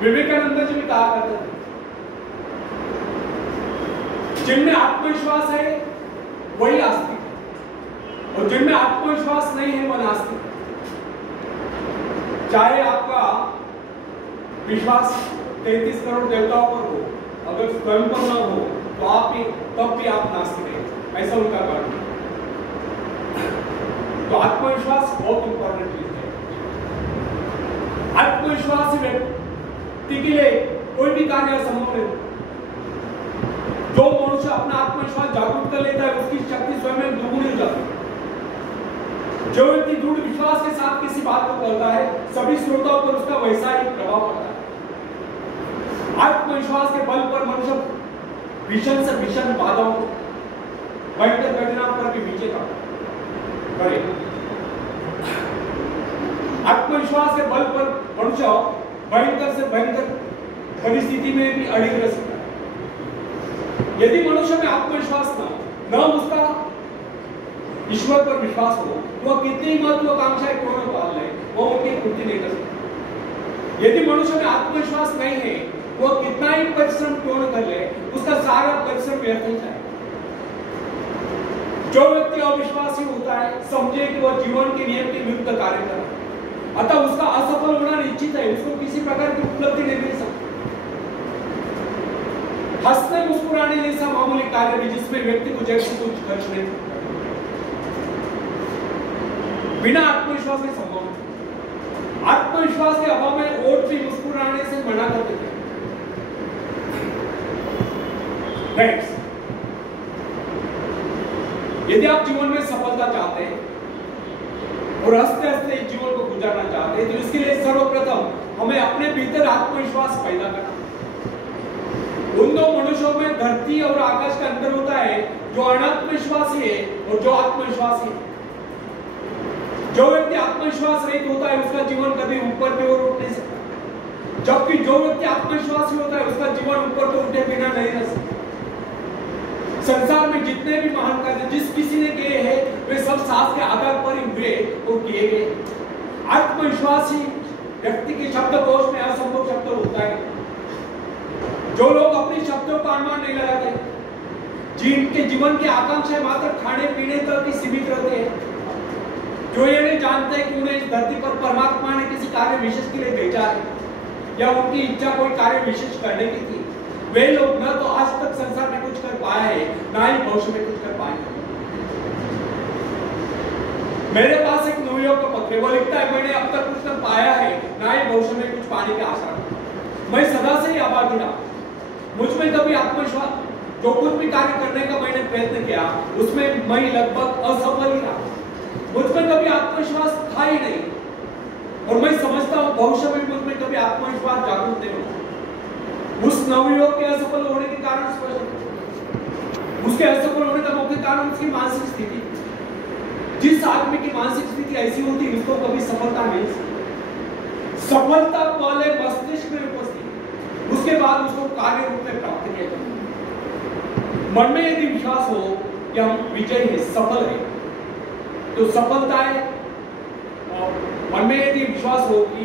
विवेकानंद जी भी कहा करते थे, जिनमें आत्मविश्वास है वही आस्तिक है और जिनमें आत्मविश्वास नहीं है वह नास्तिक है। चाहे आपका विश्वास 33 करोड़ देवताओं पर हो, अगर स्वयं पर न हो तो तब भी आप नास्तिक हैं, ऐसा उनका कहना है। तो आत्मविश्वास बहुत इंपॉर्टेंट चीज है। आत्मविश्वासी व्यक्ति के लिए कोई भी कार्य असंभव नहीं। जो मनुष्य अपना आत्मविश्वास जागरूक कर लेता है उसकी शक्ति स्वयं में दुगुनी हो जाती है। जो व्यक्ति दृढ़ विश्वास के साथ किसी बात को करता है सभी श्रोताओं पर उसका वैसा ही प्रभाव पड़ता है। आत्मविश्वास के बल पर मनुष्य भीषण से भीषण बाधाओं भयंकर घटना पर भी विजय करे। आत्मविश्वास के बल पर मनुष्य भयंकर से भयंकर परिस्थिति में भी अड़िग रह सकता है। यदि मनुष्य में आत्मविश्वास न उसका ईश्वर पर विश्वास हो तो वह कितनी महत्वाकांक्षाएं क्यों न पाल ले, वो उनकी पूर्ति नहीं कर सकता। यदि मनुष्य में आत्मविश्वास नहीं है वो कितना ही परिश्रम क्यों न कर ले, उसका सारा परिश्रम व्यर्थ हो जाए। जो व्यक्ति अविश्वासी होता है समझे कि वह जीवन के नियम के विरुद्ध कार्य कर रहा है, अतः उसका असफल होना निश्चित है, उसको किसी प्रकार की उपलब्धि नहीं मिल सकती। हंसने मुस्कुराने जैसा मामूली कार्य भी जिसमें व्यक्ति को जैसे कुछ खर्च नहीं बिना आत्मविश्वास के संभव नहीं। आत्मविश्वास के अभाव में और भी मुस्कुराने से मना कर देते हैं। नेक्स्ट, यदि आप जीवन में सफलता चाहते हैं और हंसते हंसते जीवन को गुजारना चाहते हैं तो इसके लिए सर्वप्रथम हमें अपने भीतर आत्मविश्वास पैदा करना। उन दो मनुष्यों में धरती और आकाश का अंतर होता है, जो अनात्मविश्वासी है और जो आत्मविश्वासी है। जो व्यक्ति आत्मविश्वास रहित होता है उसका जीवन कभी ऊपर की ओर उठ नहीं सकता, जबकि जो व्यक्ति आत्मविश्वासी होता है उसका जीवन ऊपर को उठे बिना नहीं रह सकता। संसार में जितने भी महान कार्य जिस किसी ने किए हैं वे सब साहस के आधार पर ही हुए और किए गए। आत्मविश्वासी व्यक्ति के शब्दकोश में असंभव शब्द होता है। जो लोग अपने शब्दों का अनुमान नहीं लगाते, जिनके जीवन की आकांक्षाएं मात्र खाने पीने तक ही सीमित रहते हैं, जो ये नहीं जानते कि उन्हें इस धरती पर परमात्मा ने किसी कार्य विशेष के लिए भेजा है या उनकी इच्छा कोई कार्य विशेष करने की थी, वे लोग न तो आज तक संसार में कुछ कर पाए हैं ना ही भविष्य में कुछ कर पाएंगे। मेरे पास एक न्यूयॉर्क का पत्र है, वो लिखता है मैंने अब तक कुछ कर पाया है ना ही भविष्य में कुछ पाने की आशा रखता। मैं सदा से ही आभारी रहा। मुझ में कभी आत्मविश्वास, जो कुछ भी कार्य करने का मैंने प्रयत्न किया उसमें मैं लगभग असफल ही रहा। मुझ में कभी आत्मविश्वास था ही नहीं और मैं समझता हूँ भविष्य में मुझ में कभी आत्मविश्वास जागरूक नहीं होगा। उस नवयुवक के असफल होने के कारण स्पष्ट, उसके असफल होने का मुख्य कारण उसकी मानसिक स्थिति। जिस आदमी की मानसिक स्थिति ऐसी होती है उसको कभी सफलता मिल सकती। सफलता पहले मस्तिष्क में उपस्थित, उसके बाद उसको कार्य रूप में प्राप्त किया जाता। मन में यदि विश्वास हो कि हम विजय है, सफल है, तो सफलता है। मन में यदि विश्वास हो कि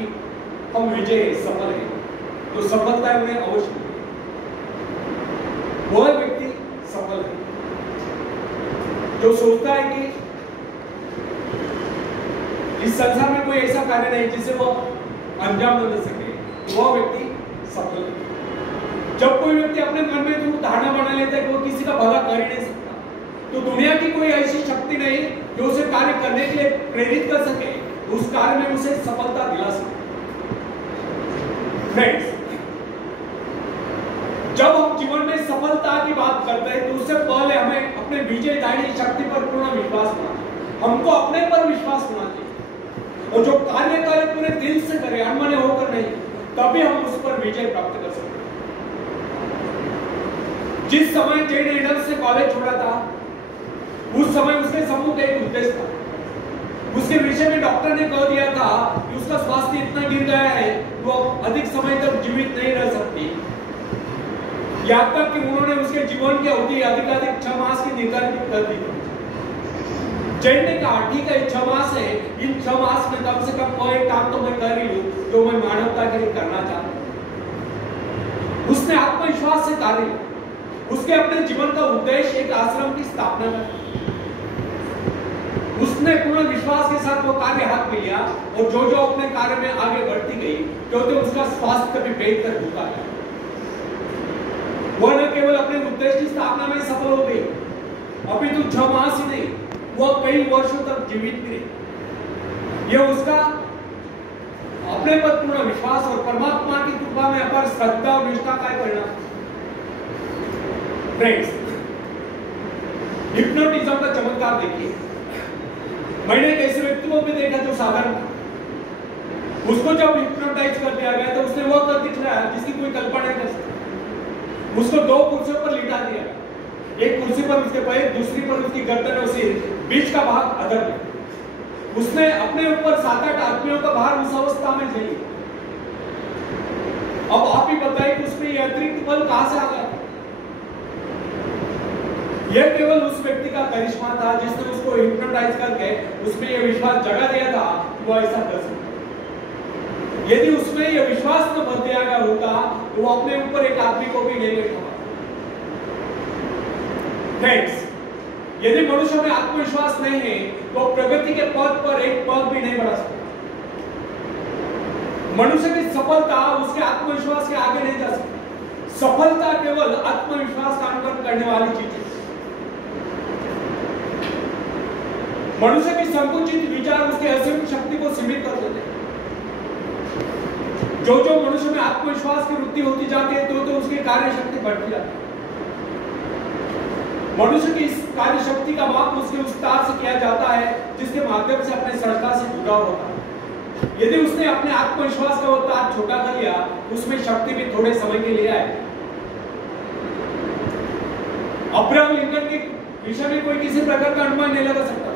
हम विजय है, सफल है, तो सफलता उन्हें अवश्य मिलेगी। वह व्यक्ति सफल है जो सोचता है कि इस संसार में कोई ऐसा कार्य नहीं जिसे वो अंजाम न दे सके, तो वह व्यक्ति सफल है। जब कोई व्यक्ति अपने मन में तो धारणा बना लेता है कि वो किसी का भला कर ही नहीं सकता, तो दुनिया की कोई ऐसी शक्ति नहीं जो उसे कार्य करने के लिए प्रेरित कर सके, उस कार्य में उसे सफलता दिला सके। फ्रेंड्स, जब हम जीवन में सफलता की बात करते हैं तो उससे पहले हमें अपने विजयदायी शक्ति पर पूर्ण विश्वास होना चाहिए। हमको अपने पर विश्वास होना चाहिए और जो कार्य करें पूरे दिल से करें, अनमने होकर नहीं, तभी हम उस पर विजय प्राप्त कर सकते हैं। जिस समय जेड एडम्स ने कॉलेज छोड़ा था उस समय उसके सम्मुख एक उद्देश्य था। उसके विषय में डॉक्टर ने कह दिया था कि उसका स्वास्थ्य इतना गिर गया है वो अधिक समय तक जीवित नहीं रह सकती। यहाँ तक कि उन्होंने उसके जीवन की अवधि अधिकाधिक 6 मास की निर्धारित कर दी। जैन ने कहा ठीक है 6 मास है, इन 6 मास में कम से कम कोई काम तो मैं कर ही लूं जो मैं मानवता के लिए करना चाहता हूं। उसने आत्मविश्वास से कार्य लिया। उसके अपने जीवन का उद्देश्य एक आश्रम की स्थापना है। उसने पूर्ण विश्वास के साथ वो कार्य हाथ में लिया और जो जो अपने कार्य में आगे बढ़ती गई क्योंकि उसका स्वास्थ्य भी बेहतर होता है। वो न केवल अपने उद्देश्य की स्थापना में सफल हो गई, अभी तो 6 मास ही नहीं, वो कई वर्षों तक जीवित भी रही। ये उसका अपने पर पूर्ण विश्वास और परमात्मा की कृपा में अपार श्रद्धा और निष्ठा का परिणाम। फ्रेंड्स, हिप्नोटिज्म का चमत्कार देखिए। मैंने एक ऐसे व्यक्ति को भी देखा जो साधारण था, उसको जब हिप्नोटाइज कर दिया गया तो उसने वो कर दिखाया जिसकी कोई कल्पना नहीं कर सकता। उसको 2 कुर्सियों पर लिटा दिया, एक कुर्सी पर उसके पैर, दूसरी पर उसकी गर्दन और सिर, बीच का भाग अधर में। उसने अपने ऊपर 7-8 आदमियों का भार उस अवस्था में झेली। अब आप ही बताइए कि उसमें यह अतिरिक्त बल कहां से आ गया? यह केवल उस व्यक्ति का करिश्मा था जिसने उसको हिप्नोटाइज करके उसमें यह विश्वास जगा दिया था कि वो ऐसा कर सकता। यदि उसमें यह विश्वास न भर दिया गया होता तो वो अपने ऊपर एक आदमी को भी नहीं बैठा। फ्रेंड्स, यदि मनुष्य में आत्मविश्वास नहीं है तो प्रगति के पथ पर एक पग भी नहीं बढ़ा सकता। मनुष्य की सफलता उसके आत्मविश्वास के आगे नहीं जा सकती। सफलता केवल आत्मविश्वास का अनुकरण करने वाली चीज है। मनुष्य की संकुचित विचार उसके असीम शक्ति को सीमित कर देते हैं। जो जो मनुष्य में आत्मविश्वास की वृद्धि होती जाती है तो उसकी कार्य शक्ति बढ़ती जाती है। मनुष्य की इस कार्य शक्ति का माप उसके विस्तार से किया जाता है जिसके माध्यम से अपने सृष्टा से जुड़ा होता है। यदि उसने अपने आत्मविश्वास का वो तार छोटा कर लिया, उसमें शक्ति भी थोड़े समय के लिए आए। अब्राहम लिंकन के विषय में कोई किसी प्रकार का अनुमान नहीं लगा सकता।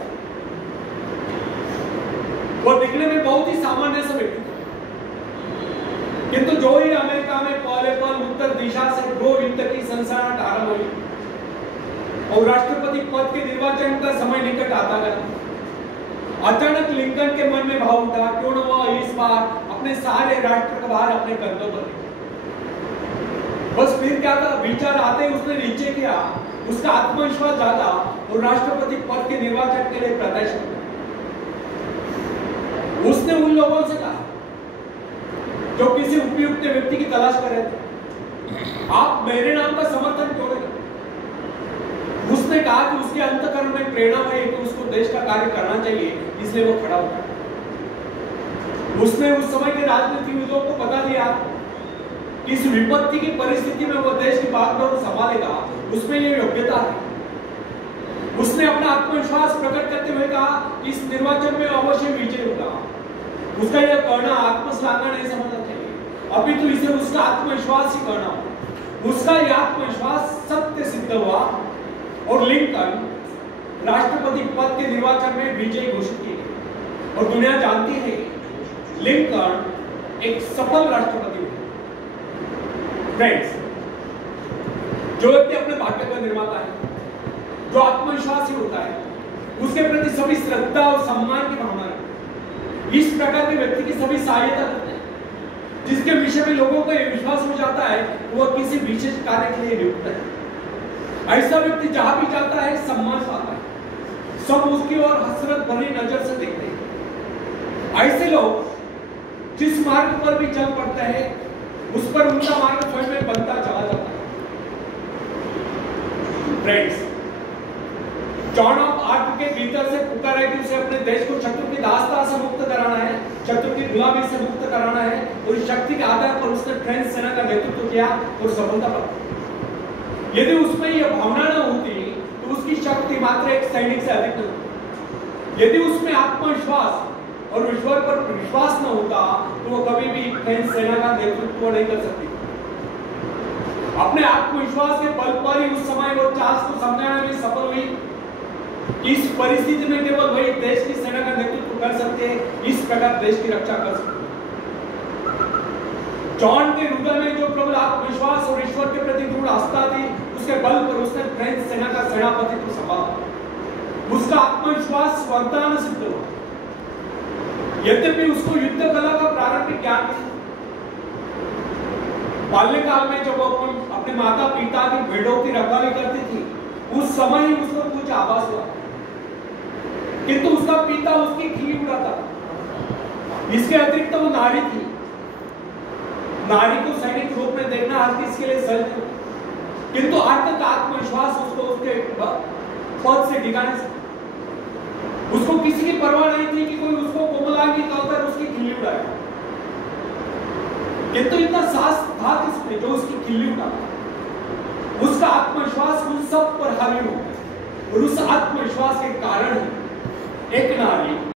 वो दिखने में बहुत ही सामान्य सा व्यक्ति था, किंतु जो ही अमेरिका में पहले पल उत्तर दिशा से 2 युद्ध की सनसनाहट आरंभ हुई और राष्ट्रपति पद के निर्वाचन का समय निकट आता गया, अचानक लिंकन के मन में भाव उठा, क्यों न वह इस बार अपने सारे राष्ट्र का भार अपने कंधों पर। बस फिर क्या था, विचार आते ही उसने नीचे किया, उसका आत्मविश्वास जागा और राष्ट्रपति पद के निर्वाचन के लिए प्रत्याशी बना। उसने उन लोगों से कहा जो किसी उपयुक्त व्यक्ति की तलाश कर रहे थे, आप मेरे नाम का समर्थन क्यों नहीं करते? उसने कहा कि उसके अंतःकरण में प्रेरणा है कि उसको देश का कार्य करना चाहिए, इसलिए वो खड़ा हुआ। उसने उस समय के राजनीतिविदों को बता दिया कि इस विपत्ति की परिस्थिति में वो देश की बागडोर संभालेगा, उसमें ये योग्यता है। उसने अपना आत्मविश्वास प्रकट करते हुए कहा कि इस निर्वाचन में अवश्य विजय होगा। उसका यह कहना आत्मश्लाघना नहीं समझना चाहिए, अभी तो इसे उसका आत्मविश्वास ही कहना होगा। उसका यह आत्मविश्वास सत्य सिद्ध हुआ और लिंकन राष्ट्रपति पद के निर्वाचन में विजयी घोषित किए गए और दुनिया जानती है लिंकन एक सफल राष्ट्रपति हुए। फ्रेंड्स, जो व्यक्ति अपने भाग्य का निर्माता है, जो आत्मविश्वासी होता है, उसके प्रति सभी श्रद्धा और सम्मान की भावना है। इस प्रकार के व्यक्ति की सभी सहायता करते हैं, जिसके विषय में लोगों को यह विश्वास हो जाता है वह किसी विशेष कार्य के लिए नियुक्त है। ऐसा व्यक्ति जहां भी जाता है सम्मान पाता है, सब उसकी ओर हसरत भरी नजर से देखते हैं। ऐसे लोग जिस मार्ग पर भी चल पड़ते हैं उस पर उनका मार्ग स्वयं में बनता चला जाता है। फ्रेंड्स, जॉन ऑफ आर्क के भीतर से पुकार है कि उसे अपने देश को शत्रु की दास्ता से मुक्त कराना है, शत्रु की गुलामी से मुक्त कराना है, और इस शक्ति के आधार पर उसने फ्रेंच सेना का नेतृत्व किया और सफलता पाई। यदि उसमें यह भावना न होती तो उसकी शक्ति मात्र एक सैनिक से अधिक न होती। यदि उसमें आत्मविश्वास और ईश्वर पर विश्वास न होता तो वो कभी भी फ्रेंच सेना का नेतृत्व नहीं कर सकती। अपने आत्मविश्वास के बल पर ही उस समय वो चार्ल्स को समझाने में सफल हुई कि इस परिस्थिति में केवल वही देश की सेना का नेतृत्व कर सकते हैं, इस प्रकार देश की रक्षा कर सकते हैं। जॉन के हृदय में जो प्रबल आत्मविश्वास और ईश्वर के प्रति दृढ़ आस्था थी, उसके बल पर उसने फ्रेंच सेना का सेनापतित्व संभाला। उसका आत्मविश्वास वरदान सिद्ध हुआ। यद्यपि उसको युद्ध कला का प्रारंभिक ज्ञान नहीं, बाल्यकाल में जब वो अपने माता पिता की भेड़ों की रखवाली करती थी, उस समय ही उसको कुछ आभास हुआ, किंतु उसका पिता उसकी खीली उड़ाता। इसके अतिरिक्त वो नारी थी, नारी को सैनिक रूप में देखना हर किसी के लिए सहज नहीं, किंतु आत्मिक आत्मविश्वास उसको उसके पद से डिगा नहीं सकता। उसको किसी की परवाह नहीं थी कि कोई उसको कोमलांगी कहकर उसकी खिल्ली उड़ाए, किंतु इतना साहस था किसमें जो उसकी खिल्ली उड़ाता। उसका आत्मविश्वास उन सब पर हावी हो गया, और उस आत्मविश्वास के कारण एक नारी